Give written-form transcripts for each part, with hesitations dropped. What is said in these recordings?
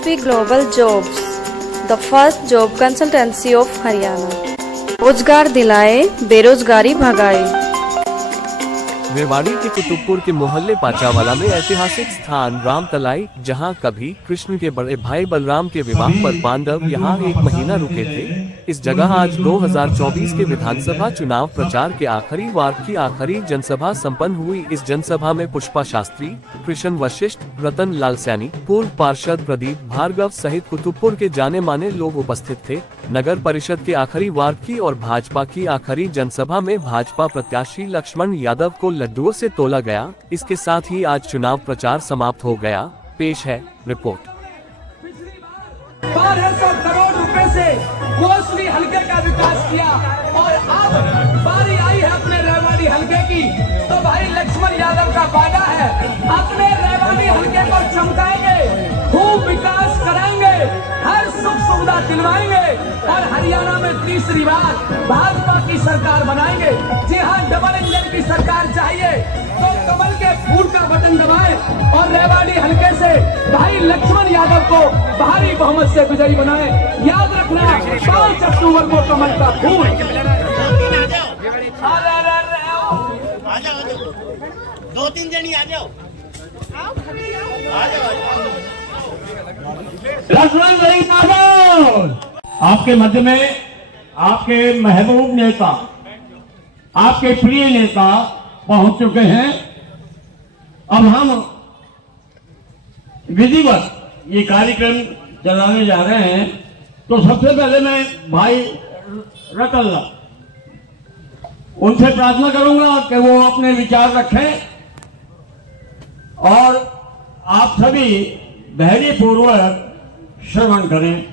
SSP Global Jobs, the first job consultancy of Haryana. रोजगार दिलाए, बेरोजगारी भगाए। रेवाड़ी के कुतुबपुर के मोहल्ले पाचावाला में ऐतिहासिक स्थान रामतलाई, जहां कभी कृष्ण के बड़े भाई बलराम के विवाह पर पांडव यहां 1 महीना रुके थे। इस जगह आज 2024 के विधानसभा चुनाव प्रचार के आखिरी वार की आखिरी जनसभा संपन्न हुई। इस जनसभा में पुष्पा शास्त्री, कृष्ण वशिष्ठ, रतन लाल सैनी, पूर्व पार्षद प्रदीप भार्गव सहित कुतुबपुर के जाने माने लोग उपस्थित थे। नगर परिषद के आखिरी वार्ड की और भाजपा की आखिरी जनसभा में भाजपा प्रत्याशी लक्ष्मण यादव को लड्डुओं से तोला गया। इसके साथ ही आज चुनाव प्रचार समाप्त हो गया। पेश है रिपोर्ट। 1200 करोड़ रुपए से कोसली हलके का विकास किया और अब बारी आई है अपने रेवाड़ी हलके की, तो भाई लक्ष्मण यादव का वादा है अपने रेवाड़ी हलके को चमकाएंगे, खूब विकास कराएंगे, हर सुख सुविधा दिलवाएंगे और हरियाणा में तीसरी बार भाजपा की सरकार बनाएंगे। जी हाँ, डबल इंजन की सरकार चाहिए तो कमल के फूल का बटन दबाए और रेवाड़ी हलके से भाई लक्ष्मण यादव को भारी बहुमत से विजयी बनाए। याद रखना 5 अक्टूबर को कमल का फूल। आ जाओ 2-3 जनी आ जाओ। लक्ष्मण यादव आपके मध्य में आपके महबूब नेता, आपके प्रिय नेता पहुंच चुके हैं। अब हम विधिवत ये कार्यक्रम चलाने जा रहे हैं। तो सबसे पहले मैं भाई रतन उनसे प्रार्थना करूंगा कि वो अपने विचार रखें और आप सभी धैर्यपूर्वक श्रवण करें।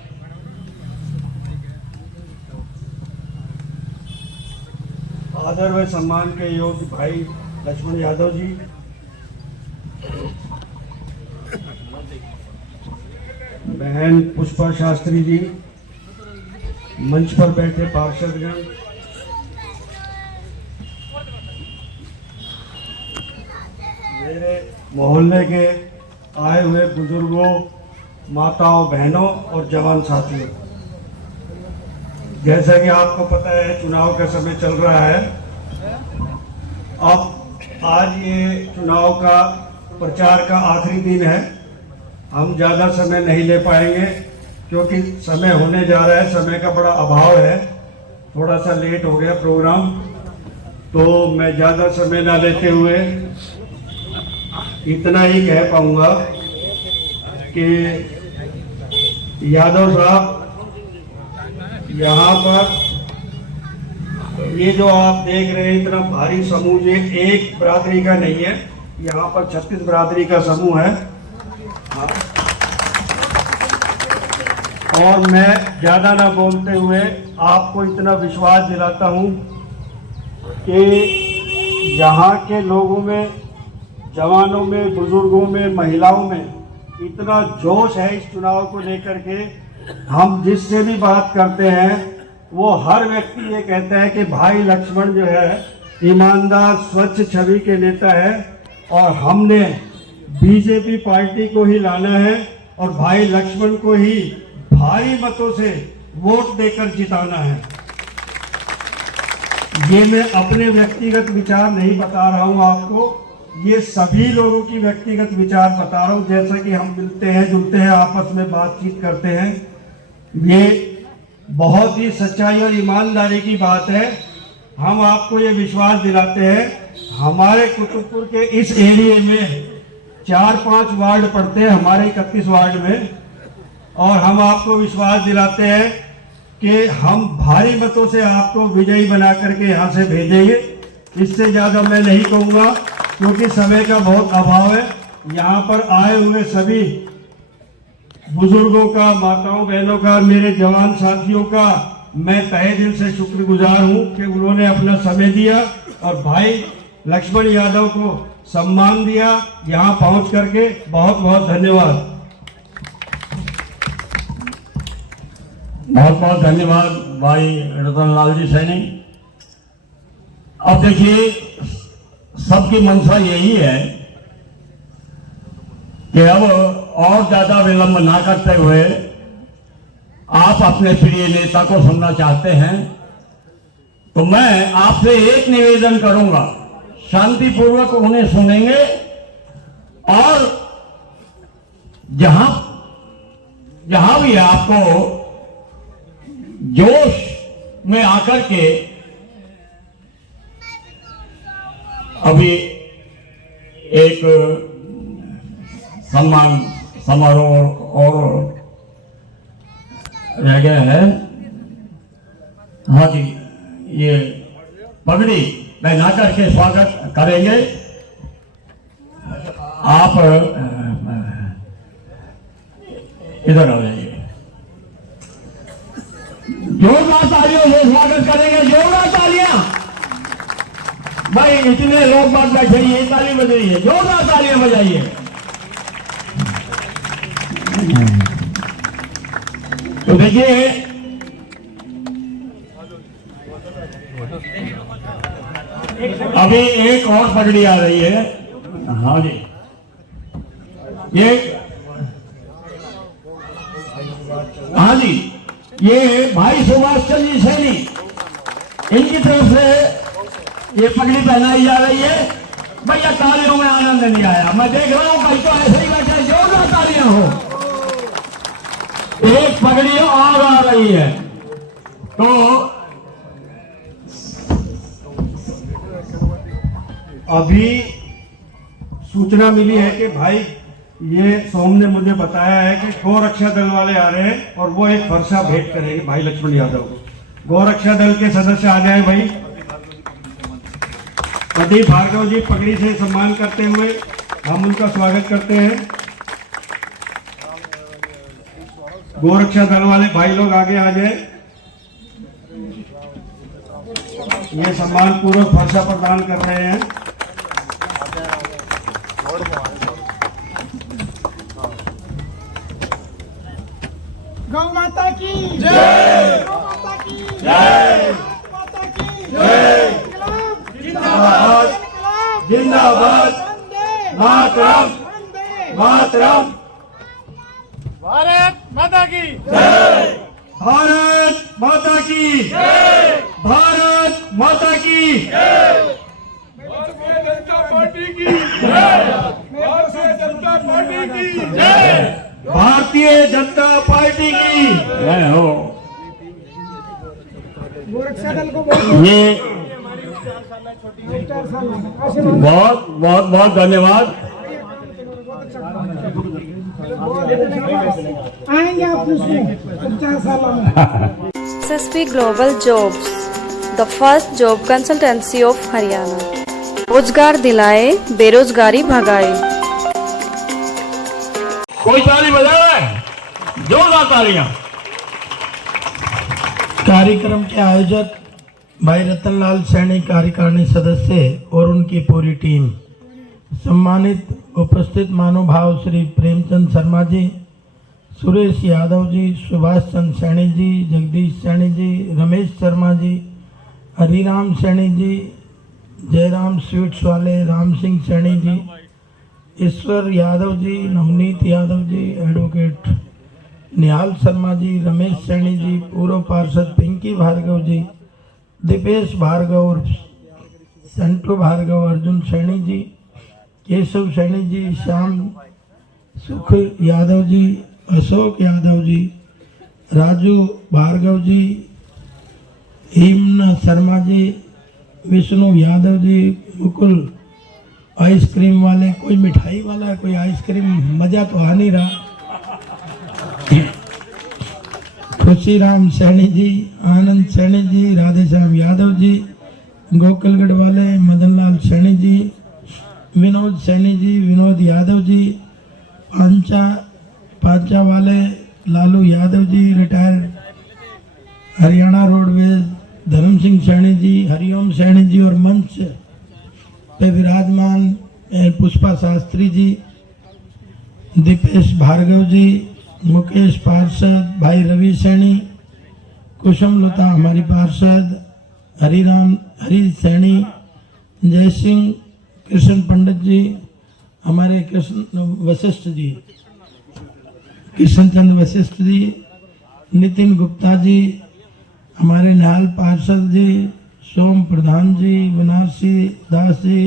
आदर व सम्मान के योग्य भाई लक्ष्मण यादव जी, बहन पुष्पा शास्त्री जी, मंच पर बैठे पार्षदगण, मेरे मोहल्ले के आए हुए बुजुर्गों, माताओं, बहनों और जवान साथियों, जैसा कि आपको पता है चुनाव का समय चल रहा है। अब आज ये चुनाव का प्रचार का आखिरी दिन है। हम ज़्यादा समय नहीं ले पाएंगे क्योंकि समय होने जा रहा है, समय का बड़ा अभाव है, थोड़ा सा लेट हो गया प्रोग्राम, तो मैं ज़्यादा समय ना लेते हुए इतना ही कह पाऊंगा कि यादव साहब, यहाँ पर ये जो आप देख रहे हैं इतना भारी समूह, ये एक बिरादरी का नहीं है, यहाँ पर 36 बिरादरी का समूह है। हाँ। और मैं ज़्यादा ना बोलते हुए आपको इतना विश्वास दिलाता हूँ कि यहाँ के लोगों में, जवानों में, बुजुर्गों में, महिलाओं में इतना जोश है इस चुनाव को लेकर के। हम जिससे भी बात करते हैं वो हर व्यक्ति ये कहता है कि भाई लक्ष्मण जो है ईमानदार, स्वच्छ छवि के नेता है और हमने बीजेपी पार्टी को ही लाना है और भाई लक्ष्मण को ही भारी मतों से वोट देकर जिताना है। ये मैं अपने व्यक्तिगत विचार नहीं बता रहा हूँ आपको, ये सभी लोगों की व्यक्तिगत विचार बता रहा हूँ। जैसा कि हम मिलते हैं, जुलते हैं, आपस में बातचीत करते हैं, ये बहुत ही सच्चाई और ईमानदारी की बात है। हम आपको ये विश्वास दिलाते हैं, हमारे कुतुबपुर के इस एरिया में 4-5 वार्ड पड़ते हैं हमारे 31 वार्ड में, और हम आपको विश्वास दिलाते हैं कि हम भारी मतों से आपको विजयी बना करके यहाँ से भेजेंगे। इससे ज़्यादा मैं नहीं कहूँगा क्योंकि समय का बहुत अभाव है। यहाँ पर आए हुए सभी बुजुर्गों का, माताओं बहनों का, मेरे जवान साथियों का मैं तहे दिल से शुक्रगुजार हूँ कि उन्होंने अपना समय दिया और भाई लक्ष्मण यादव को सम्मान दिया यहाँ पहुँच करके। बहुत बहुत धन्यवाद। बहुत बहुत धन्यवाद भाई रतन लाल जी सैनी। अब देखिए, सबकी मंशा यही है कि अब और ज्यादा विलंब ना करते हुए आप अपने प्रिय नेता को सुनना चाहते हैं तो मैं आपसे एक निवेदन करूंगा, शांतिपूर्वक उन्हें सुनेंगे और जहां भी आपको जोश में आकर के अभी एक सम्मान समारोह और रह गया है। हाँ जी, ये पगड़ी पहना करके स्वागत करेंगे। आप इधर आ जाइए, जोरदार तालियों से स्वागत करेंगे, जोरदार तालियां। भाई इतने लोग बात बैठे, ये ताली बज रही है, जोरदार तालियां बजाइए। तो देखिए अभी एक और पगड़ी आ रही है। हाँ जी, ये हाँ जी, ये भाई सुभाष चंद्र जी सैनी, इनकी तरफ से ये पगड़ी पहनाई जा रही है। भैया तालियों में आनंद नहीं आया, मैं देख रहा हूं भाई तो ऐसे ही बैठे, जोरदार तालियां हो। एक पगड़ी और आ रही है तो अभी सूचना मिली है कि भाई ये सोम ने मुझे बताया है कि गौरक्षा दल वाले आ रहे हैं और वो एक फरसा भेंट करेंगे भाई लक्ष्मण यादव को। गौरक्षा दल के सदस्य आ जाए भाई। प्रदीप भार्गव जी पगड़ी से सम्मान करते हुए हम उनका स्वागत करते हैं। गौरक्षा दल वाले भाई लोग आगे आ जाए। ये सम्मान पूर्वक फरसा प्रदान कर रहे हैं। गौ माता की जय, गौ माता की जय, गौ माता की जय। जिंदाबाद जिंदाबाद, मातरम मातरम। भारत माता की जय, भारत माता की जय, भारत माता की जय, भारतीय जनता पार्टी की जय, भारतीय जनता पार्टी की जय, भारतीय जनता पार्टी की जय हो। गोरक्षा दल को ये बहुत बहुत बहुत धन्यवाद। आएंगे आप उसमें 4 सालों में। SSP Global Jobs, the first job consultancy of Haryana. रोजगार दिलाए, बेरोजगारी भगाए। कोई ताली बजा रहा है, जोरदार तालियां। कार्यक्रम के आयोजक भाई रतनलाल सैनी, कार्यकारिणी सदस्य और उनकी पूरी टीम, सम्मानित उपस्थित महानुभाव श्री प्रेमचंद शर्मा जी, सुरेश यादव जी, सुभाष चंद्र सैनी जी, जगदीश सैनी जी, रमेश शर्मा जी, हरिराम सैनी जी, जयराम स्वीट्स वाले राम सिंह सैनी जी, ईश्वर यादव जी, नवनीत यादव जी, एडवोकेट निहाल शर्मा जी, रमेश सैनी जी, पूर्व पार्षद पिंकी भार्गव जी, दीपेश भार्गव और संटू भार्गव, अर्जुन सैनी जी, केशव सैनी जी, श्याम सुख यादव जी, अशोक यादव जी, राजू भार्गव जी, हेमना शर्मा जी, विष्णु यादव जी, मुकुल आइसक्रीम वाले, कोई मिठाई वाला है, कोई आइसक्रीम, मजा तो आ नहीं रहा, खुशीराम सैनी जी, आनंद सैनी जी, राधेश्याम यादव जी, गोकुलगढ़ वाले मदनलाल सैनी जी, विनोद सैनी जी, विनोद यादव जी, पांचा वाले लालू यादव जी, रिटायर्ड हरियाणा रोडवेज धर्म सिंह सैनी जी, हरिओम सैनी जी और मंच पे विराजमान पुष्पा शास्त्री जी, दीपेश भार्गव जी, मुकेश पार्षद, भाई रवि सैनी, कुसुम लता हमारी पार्षद, हरी सैनी, जय सिंह, कृष्ण पंडित जी, हमारे कृष्ण वशिष्ठ जी, किशन चंद्र वशिष्ठ जी, नितिन गुप्ता जी, हमारे निहाल पार्षद जी, सोम प्रधान जी, बनारसी दास जी,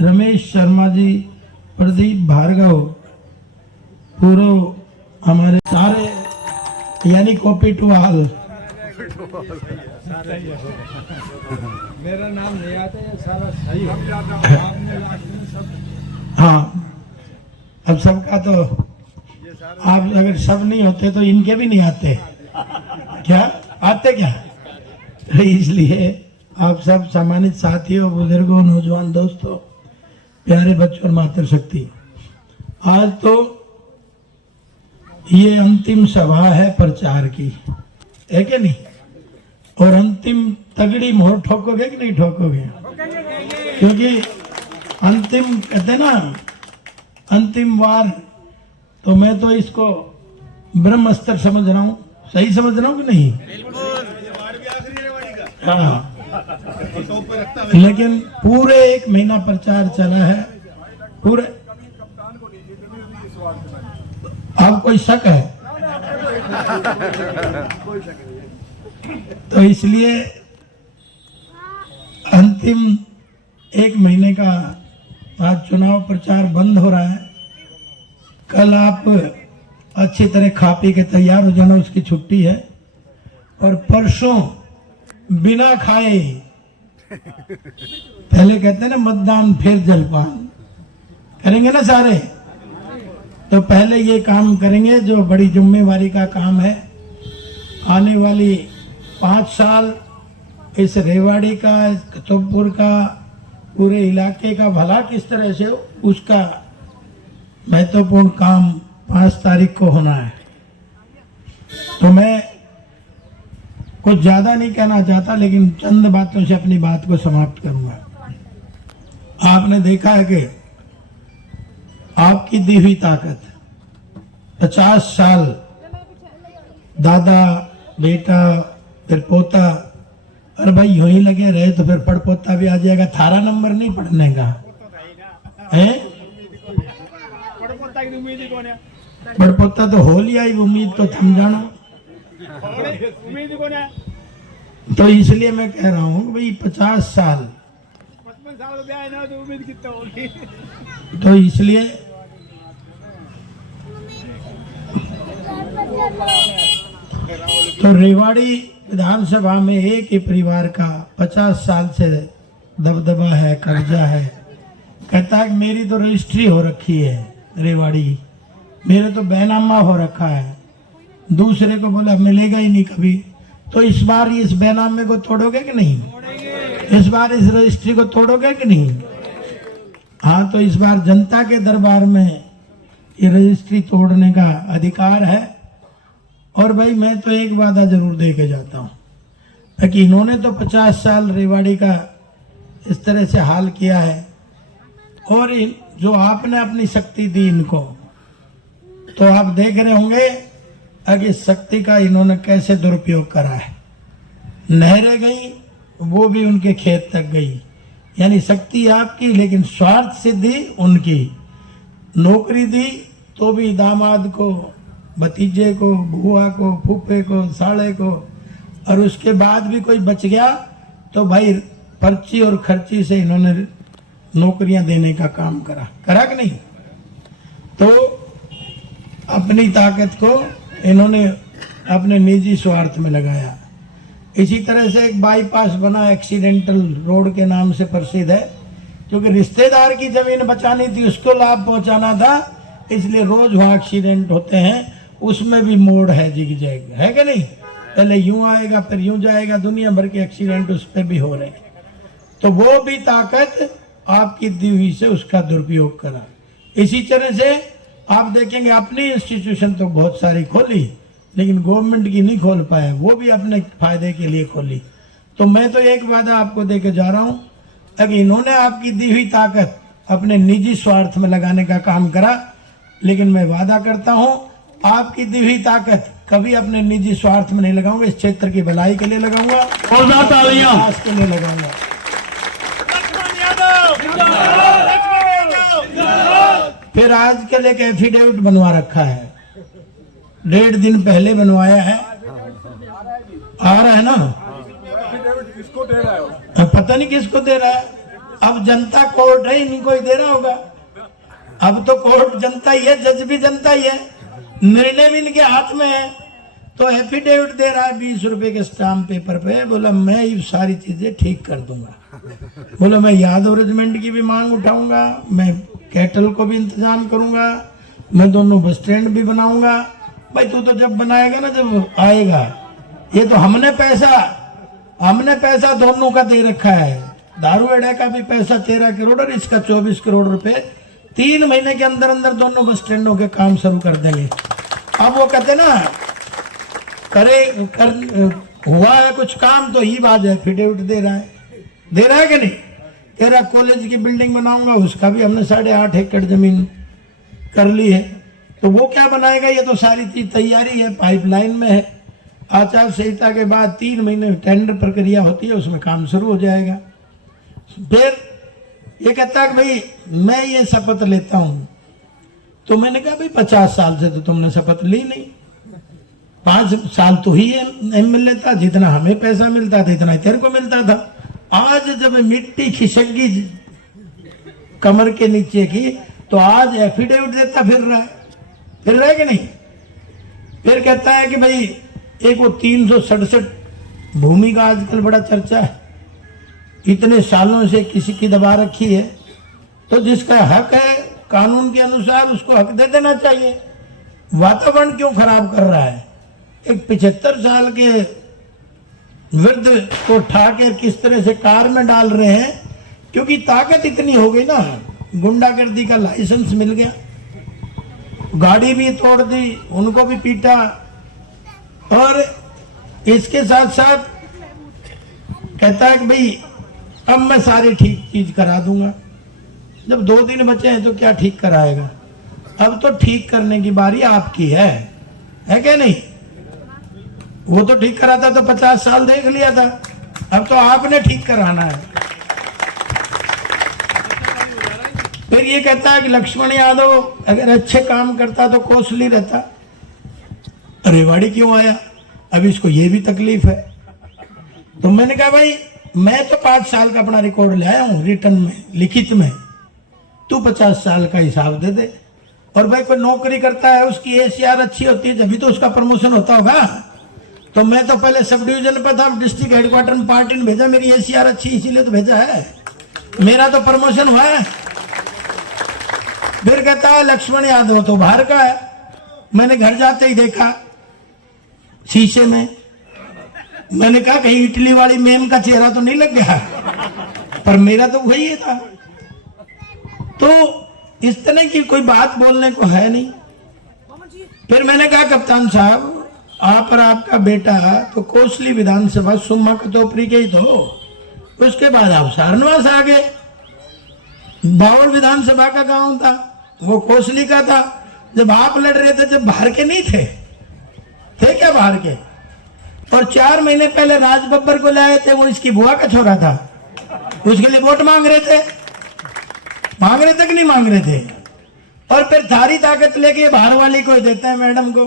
रमेश शर्मा जी, प्रदीप भार्गव, पूर्व हमारे सारे यानी कॉपी टू ऑल। मेरा नाम नहीं आता है, सारा सही हाँ, अब सबका तो आप अगर सब नहीं होते तो इनके भी नहीं आते, क्या आते क्या? इसलिए आप सब सम्मानित साथियों, बुजुर्गों, नौजवान दोस्तों, प्यारे बच्चों और मातृशक्ति, आज तो ये अंतिम सभा है प्रचार की, है कि नहीं? और अंतिम तगड़ी मोहर ठोकोगे कि नहीं ठोकोगे? क्योंकि अंतिम कहते ना, अंतिम वार, तो मैं तो इसको ब्रह्मास्त्र समझ रहा हूँ। सही समझ रहा हूँ कि नहीं? हाँ, लेकिन पूरे 1 महीना प्रचार चला है, पूरे। अब कोई शक है? तो इसलिए अंतिम 1 महीने का आज चुनाव प्रचार बंद हो रहा है। कल आप अच्छी तरह खा पी के तैयार हो जाना, उसकी छुट्टी है। और परसों बिना खाए, पहले कहते हैं ना मतदान फिर जलपान, करेंगे ना सारे। तो पहले ये काम करेंगे जो बड़ी जिम्मेवारी का काम है। आने वाली 5 साल इस रेवाड़ी का, इस कतुबपुर का, पूरे इलाके का भला किस तरह से हो, उसका महत्वपूर्ण काम 5 तारीख को होना है। तो मैं कुछ ज्यादा नहीं कहना चाहता, लेकिन चंद बातों से अपनी बात को समाप्त करूंगा। आपने देखा है कि आपकी दी हुई ताकत 50 साल, दादा, बेटा, फिर पोता, अरे भाई यूं ही लगे रहे तो फिर पड़पोता भी आ जाएगा। थारा नंबर नहीं पढ़ने का है, पड़पोता तो हो लिया ही, उम्मीद तो थम जानो। तो इसलिए मैं कह रहा हूँ भाई 50 साल, तो इसलिए तो रेवाड़ी विधानसभा में एक ही परिवार का 50 साल से दबदबा है, कब्जा है। कहता है कि मेरी तो रजिस्ट्री हो रखी है रेवाड़ी, मेरे तो बैनामा हो रखा है। दूसरे को बोला मिलेगा ही नहीं कभी। तो इस बार इस बैनामे को तोड़ोगे कि नहीं? इस बार इस रजिस्ट्री को तोड़ोगे कि नहीं? हाँ, तो इस बार जनता के दरबार में ये रजिस्ट्री तोड़ने का अधिकार है। और भाई मैं तो एक वादा जरूर दे के जाता हूँ कि इन्होंने तो 50 साल रेवाड़ी का इस तरह से हाल किया है, और जो आपने अपनी शक्ति दी इनको, तो आप देख रहे होंगे कि इस शक्ति का इन्होंने कैसे दुरुपयोग करा है। नहरें गई, वो भी उनके खेत तक गई, यानी शक्ति आपकी, लेकिन स्वार्थ सिद्धि उनकी। नौकरी दी तो भी दामाद को, भतीजे को, बुआ को, फूफे को, साले को, और उसके बाद भी कोई बच गया तो भाई पर्ची और खर्ची से इन्होंने नौकरियां देने का काम करा कि नहीं? तो अपनी ताकत को इन्होंने अपने निजी स्वार्थ में लगाया। इसी तरह से एक बाईपास बना, एक्सीडेंटल रोड के नाम से प्रसिद्ध है, क्योंकि रिश्तेदार की जमीन बचानी थी, उसको लाभ पहुंचाना था, इसलिए रोज वहां एक्सीडेंट होते हैं। उसमें भी मोड़ है, जिग जैग है कि नहीं? पहले यूं आएगा फिर यूं जाएगा, दुनिया भर के एक्सीडेंट उस पर भी हो रहे हैं। तो वो भी ताकत आपकी दी हुई से उसका दुरुपयोग करा। इसी तरह से आप देखेंगे अपनी इंस्टीट्यूशन तो बहुत सारी खोली, लेकिन गवर्नमेंट की नहीं खोल पाए, वो भी अपने फायदे के लिए खोली। तो मैं तो एक वादा आपको देके जा रहा हूं, अगर इन्होंने आपकी दी हुई ताकत अपने निजी स्वार्थ में लगाने का काम करा, लेकिन मैं वादा करता हूं आपकी दी हुई ताकत कभी अपने निजी स्वार्थ में नहीं लगाऊंगा, इस क्षेत्र की भलाई के लिए लगाऊंगा, विकास के लिए लगाऊंगा। फिर आज के लिए एक एफिडेविट बनवा रखा है 1.5 दिन पहले बनवाया है। आ रहा है ना? किसको दे रहा है? अब पता नहीं किसको दे रहा है। अब जनता कोर्ट है, इन्हीं को ही दे रहा होगा। अब तो कोर्ट जनता ही है, जज भी जनता ही है, निर्णय भी इनके हाथ में है। तो एफिडेविट दे रहा है 20 रुपए के स्टाम्प पेपर पे। बोला मैं ये सारी चीजें ठीक कर दूंगा। बोला मैं यादव रेजिमेंट की भी मांग उठाऊंगा, मैं कैटल को भी इंतजाम करूंगा, मैं दोनों बस स्टैंड भी बनाऊंगा। भाई तू तो जब बनाएगा ना, जब आएगा। ये तो हमने पैसा दोनों का दे रखा है। दारू अड्डे का भी पैसा 13 करोड़ और इसका 24 करोड़ रुपए 3 महीने के अंदर अंदर दोनों बस स्टैंडों के काम शुरू कर देंगे। अब वो कहते ना हुआ है कुछ काम, तो ये बात है, एफिडेविट दे रहा है कि नहीं? तेरा कॉलेज की बिल्डिंग बनाऊंगा, उसका भी हमने 8.5 एकड़ जमीन कर ली है। तो वो क्या बनाएगा? ये तो सारी चीज तैयारी है, पाइपलाइन में है। आचार संहिता के बाद 3 महीने टेंडर प्रक्रिया होती है, उसमें काम शुरू हो जाएगा। फिर ये कहता है कि भाई मैं ये शपथ लेता हूं। तो मैंने कहा भाई 50 साल से तो तुमने शपथ ली नहीं। 5 साल तो ही एमएलए था, जितना हमें पैसा मिलता था इतना तेरे को मिलता था। आज जब मिट्टी खिसक गई कमर के नीचे की, तो आज एफिडेविट देता फिर रहा है कि नहीं? फिर कहता है कि भाई एक वो 367 भूमि का आजकल बड़ा चर्चा है, इतने सालों से किसी की दबा रखी है, तो जिसका हक है कानून के अनुसार उसको हक दे देना चाहिए। वातावरण क्यों खराब कर रहा है? एक 75 साल के वृद्ध को उठा के किस तरह से कार में डाल रहे हैं, क्योंकि ताकत इतनी हो गई ना, गुंडागर्दी का लाइसेंस मिल गया, गाड़ी भी तोड़ दी, उनको भी पीटा। और इसके साथ साथ कहता है कि भाई अब मैं सारी ठीक चीज करा दूंगा। जब 2 दिन बचे हैं तो क्या ठीक कराएगा? अब तो ठीक करने की बारी आपकी है क्या नहीं? वो तो ठीक कराता तो 50 साल देख लिया था, अब तो आपने ठीक कराना है। फिर ये कहता है कि लक्ष्मण यादव अगर अच्छे काम करता तो कोसली रहता, रेवाड़ी क्यों आया? अब इसको ये भी तकलीफ है। तो मैंने कहा भाई मैं तो 5 साल का अपना रिकॉर्ड ले आया हूं, रिटर्न में, लिखित में। तू 50 साल का हिसाब दे दे। और भाई कोई नौकरी करता है, उसकी एसीआर अच्छी होती है, जब तो उसका प्रमोशन होता होगा। तो मैं तो पहले सब डिवीजन पर था, डिस्ट्रिक्ट हेडक्वार्टर में पार्टी ने भेजा, मेरी एसीआर अच्छी इसीलिए तो भेजा है, मेरा तो प्रमोशन हुआ है। फिर कहता है लक्ष्मण यादव तो बाहर का है। मैंने घर जाते ही देखा शीशे में, मैंने कहा कहीं इटली वाली मेम का चेहरा तो नहीं लग गया, पर मेरा तो वही था। तो इस तरह की कोई बात बोलने को है नहीं। फिर मैंने कहा कप्तान साहब आप और आपका बेटा तो कोसली विधानसभा सुम्मा कतोपरी के ही तो, उसके बाद आप सारनवास आ गए। बावड़ विधानसभा का गांव था, वो कोसली का था। जब आप लड़ रहे थे, जब बाहर के नहीं थे क्या बाहर के? और 4 महीने पहले राज बब्बर को लाए थे, वो इसकी बुआ का छोरा था, उसके लिए वोट मांग रहे थे कि नहीं मांग रहे थे? और फिर सारी ताकत लेके बाहर वाली को देते हैं, मैडम को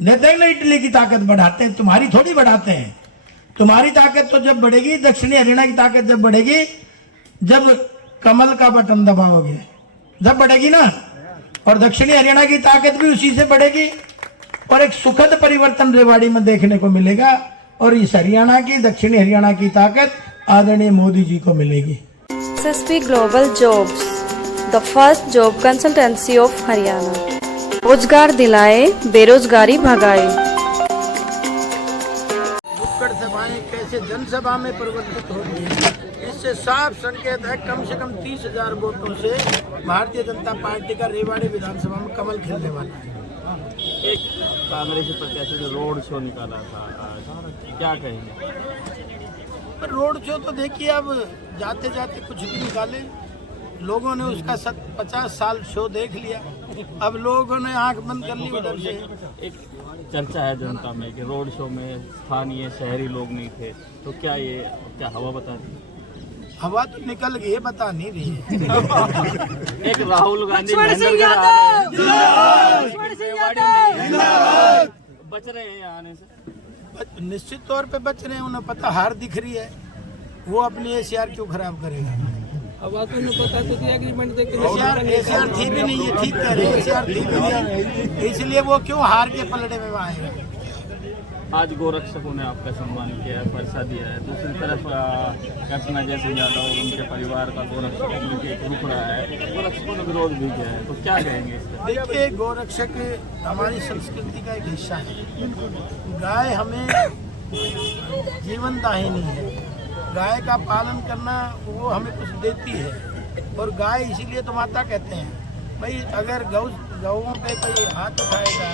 देते हैं ना, इटली की ताकत बढ़ाते हैं, तुम्हारी थोड़ी बढ़ाते हैं। तुम्हारी ताकत तो जब बढ़ेगी, दक्षिणी हरियाणा की ताकत जब बढ़ेगी, जब कमल का बटन दबाओगे, जब बढ़ेगी ना। और दक्षिणी हरियाणा की ताकत भी उसी से बढ़ेगी, और एक सुखद परिवर्तन रेवाड़ी में देखने को मिलेगा। और इस हरियाणा की, दक्षिणी हरियाणा की ताकत आदरणीय मोदी जी को मिलेगी। SSP Global Jobs, the first job consultancy of Haryana. रोजगार दिलाए, बेरोजगारी भगाए। नुक्कड़ सभाएं कैसे जनसभा में परिवर्तित हो रही है, इससे साफ संकेत है। कम से कम 30,000 वोटों से भारतीय जनता पार्टी का रेवाड़ी विधानसभा में कमल खिलने वाला है। एक कांग्रेस प्रत्याशी ने रोड शो निकाला था, क्या कहेंगे? पर रोड शो तो देखिए, अब जाते जाते कुछ भी निकाले। लोगों ने उसका 50 साल शो देख लिया, अब लोगों ने आंख बंद कर ली उधर से। एक चर्चा है जनता में कि रोड शो में स्थानीय शहरी लोग नहीं थे, तो क्या ये क्या हवा बता दी? हवा तो निकल गई है, बता नहीं रही है। एक राहुल गांधी बच रहे हैं यहाँ आने से? निश्चित तौर पे बच रहे हैं, उन्हें पता हार दिख रही है, वो अपनी एसीआर क्यों खराब करेगा। अब आपको पता तो कि एग्रीमेंट एसीआर थी भी नहीं, ये ठीक कह रहे हैं, एसीआर थी भी नहीं, इसलिए वो क्यों हार के पलड़े में आएगा। आज गोरक्षकों ने आपका सम्मान किया है, पैसा दिया है, दूसरी तरफ कृष्णा जैसे यादव और उनके परिवार का गोरक्षकों में एक रुक रहा है, गोरक्षकों ने विरोध भी किया है, तो क्या कहेंगे इस पर? देखिए, गोरक्षक हमारी संस्कृति का एक हिस्सा है। गाय हमें जीवन दाहिनी है, गाय का पालन करना वो हमें कुछ देती है, और गाय इसीलिए तो माता कहते हैं। भाई अगर गौओं पे कोई हाथ उठाएगा